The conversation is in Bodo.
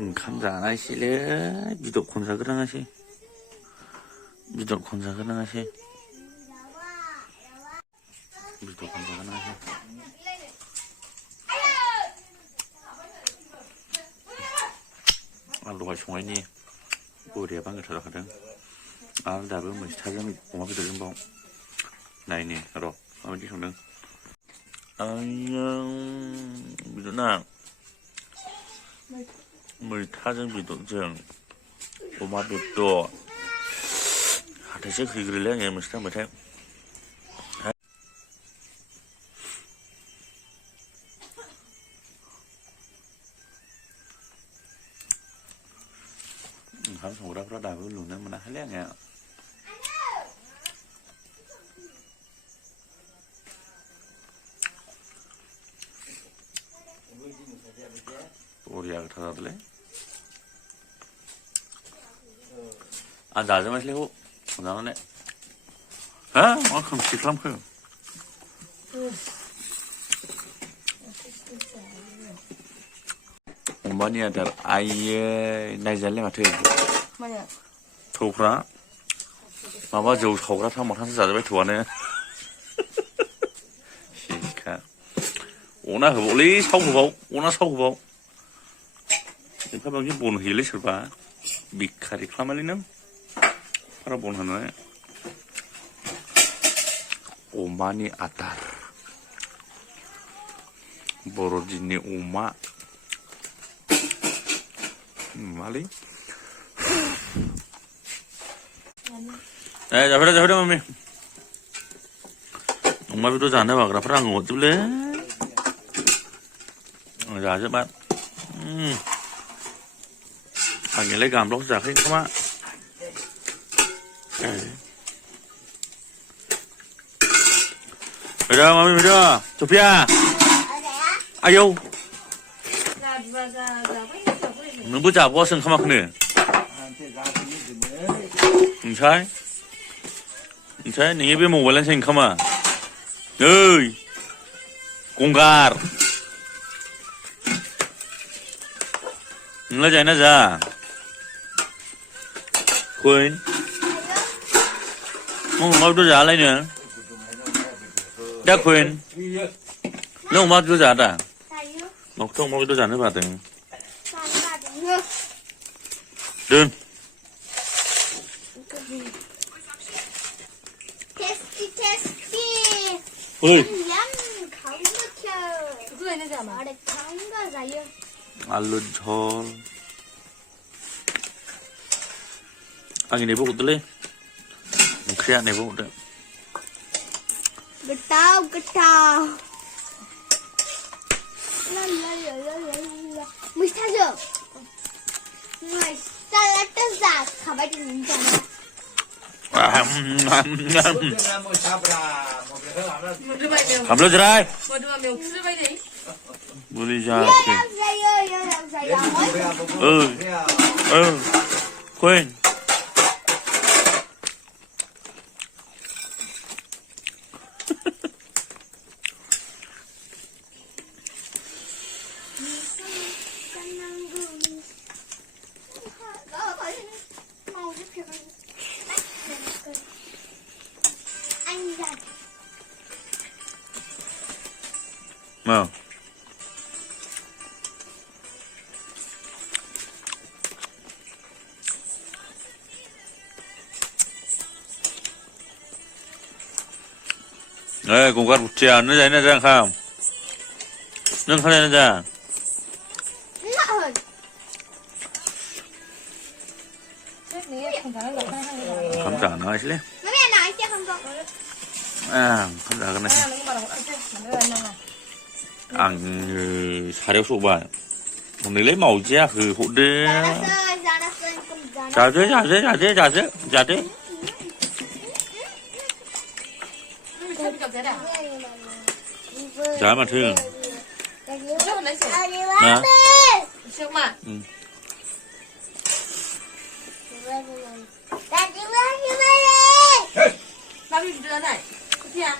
오감 자나시래 미도 콘사 그랑하시 미도 콘사 그랑하시 미도 콘사 그랑하시 알로가 송아이니 우리의 방을 찾아가든 다음은 뭐 찾으면 고맙게 좀 봐. 나이니 알아 아버지 형는 안녕 미도나 물 타정 비도정 오마 비도 대체 그 그릴래 얘 무슨 못해 không thủ đâu đó đầu luôn nên mình đã thấy lẽ nghe 우리야 타다들래 아 나좀 하실래고 나는 아 그럼 시끄럼 그 어머니한테 아예 나이잘래 같아 뭐냐? 더우라 마마 저 더우라 타면 한스 자자배 좋아네 시카 오나 그 원래 사고 봐 오나 사고 봐 파병이 본 힐리 설바 미카리 파말리는 팔아본 하나에 오마니 아따 보로지니 오마 말리 잡으라 맘미 엄마 비도 자네 와그라 프랑 못 줄래 자자 bạn anh lấy gàm lóc giặc hết các bạn bây giờ mami bây giờ Sophia ayo nó bữa chả có sừng không mặc nữa không sai này biết mù lên sừng không à ơi 공갈 nó chạy nó ra quên không mau đưa ra lấy nữa đã quên nó không mau đưa ra đã một không mau đưa ra nữa bà từng đơn ơi 알루 절 anh này bụng tới khe này bụng đấy getau Mr. Jo Mr. খাবার দিন 감lo 드라이 물이 자 quên mà 네, 공간 붙지 않는 자이나 장함. 는 하는 자. 감자 안 하실래? 아, 감자 그 này. ăn 사료 소바. 오늘 lấy màu chứ hừ hộ đê. Dạ thế. Dạ mà thương. Nè. Trước mà. Bao nhiêu đứa này? Cái gì à?